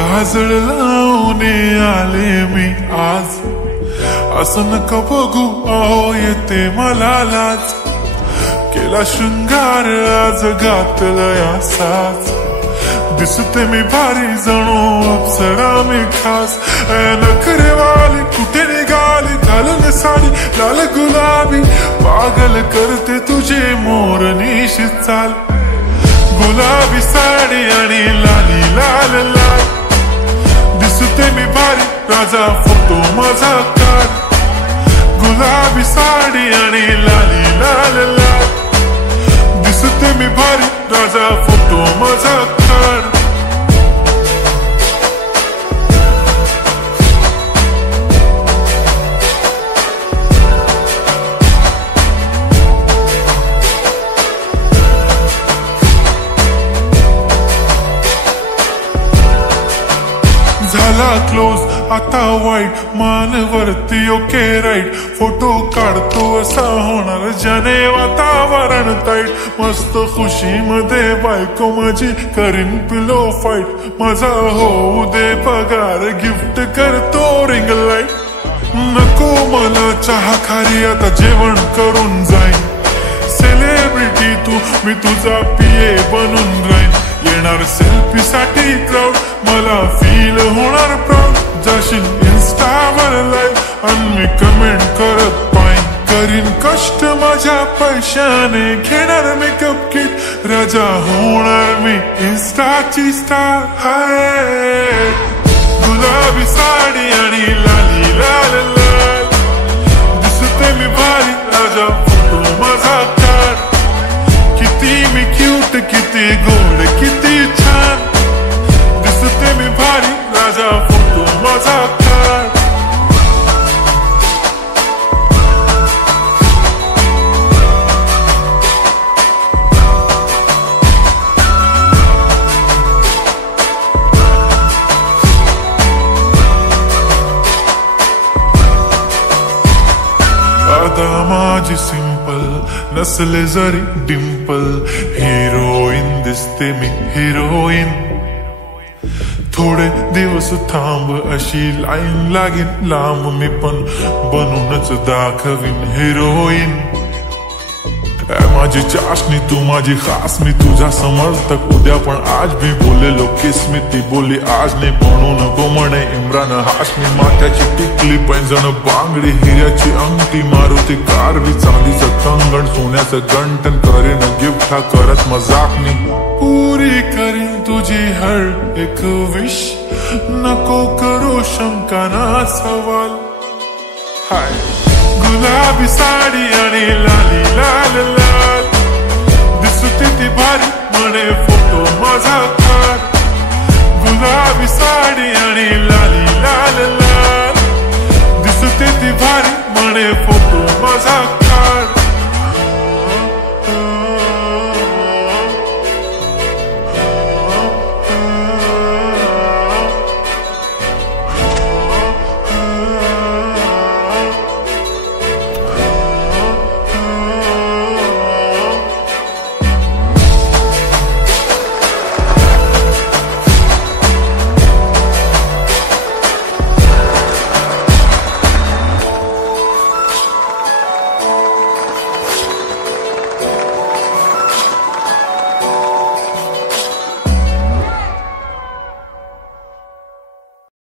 काजळ लावून आले मी आज, असं नका बघू अहो येते मला लाज, केला शृंगार आज घातलाय असाच, दिसते मी भारी जणू अप्सरा मी खास, नखरेवाली कुठे निघाली घालून साडी लाल गुलाबी, पागल करते तुझे मोरनीशी चाल, गुलाबी साडी आणि लाली लाल लाल, दिसते मी भारी राजा फोटो माझा काढ, गुलाबी साडी आणि लाली लाल लाल, दिसते मी भारी राजा फोटो माझा काढ. झाला क्लोज आता वाईट, मानवरती ओके राईट, फोटो काढतो असा होणार ज्याने वातावरण ताईट, मस्त खुशी मध्ये बायको माझी करीन पिलो फाईट, माझा होऊ दे पगार गिफ्ट करतो रिंग लाईट, नको मला चहा खारी आता जेवण करून जाईन, सेलिब्रिटी तू मी तुझा पिये बनून राहीन, येणार सेल्फी साठी क्राऊड मला फील होणार प्राऊड, जाशील इन्स्टावर लाईव्ह आणि मी कमेंट करत पाईन, करीन कष्ट माझ्या पैशाने घेणार मेकअप किट, राजा होणार मी इन्स्टाची स्टार. हाय गुलाबी साडी आणि लाली लाल लाल, दिसते मी भारी राजा फोटो माझा काढ, किती मी क्यूट किती गोड किती छान, दिसते मी भारी राजा फोटो माझा काढ. आता माझी सिंपल नसले जरी डिंपल, हिरोईन दिसते मी हिरोईन, थोडे दिवस थांब अशी लाईन लागेल लांब, मी पण बनूनच दाखवीन हिरोईन, माझी चाशनी तू माझी खास, मी तुझा समर्थक उद्या पण आज भी बोलेलो किस मी, ती बोली आज नाही बनू नको म्हणे इम्रान हाशमी, माथ्याची टिकली पैंजण बांगडी हिऱ्याची अंगठी, मारुती कारवी चांदीचं कंगण सोन्याचं गंटन, करीन गिफ्ट हा करत मजाकनी, पुरी करीन तुझी हर एक विश, नको करू शंका ना सवाल. हाय गुलाबी साडी आणि लाली लाल लाल, दिसते ती भारी म्हणे फोटो माझा काढ, गुलाबी साडी आणि लाली लाल लाल, दिसते ती भारी म्हणे फोटो माझा काढ.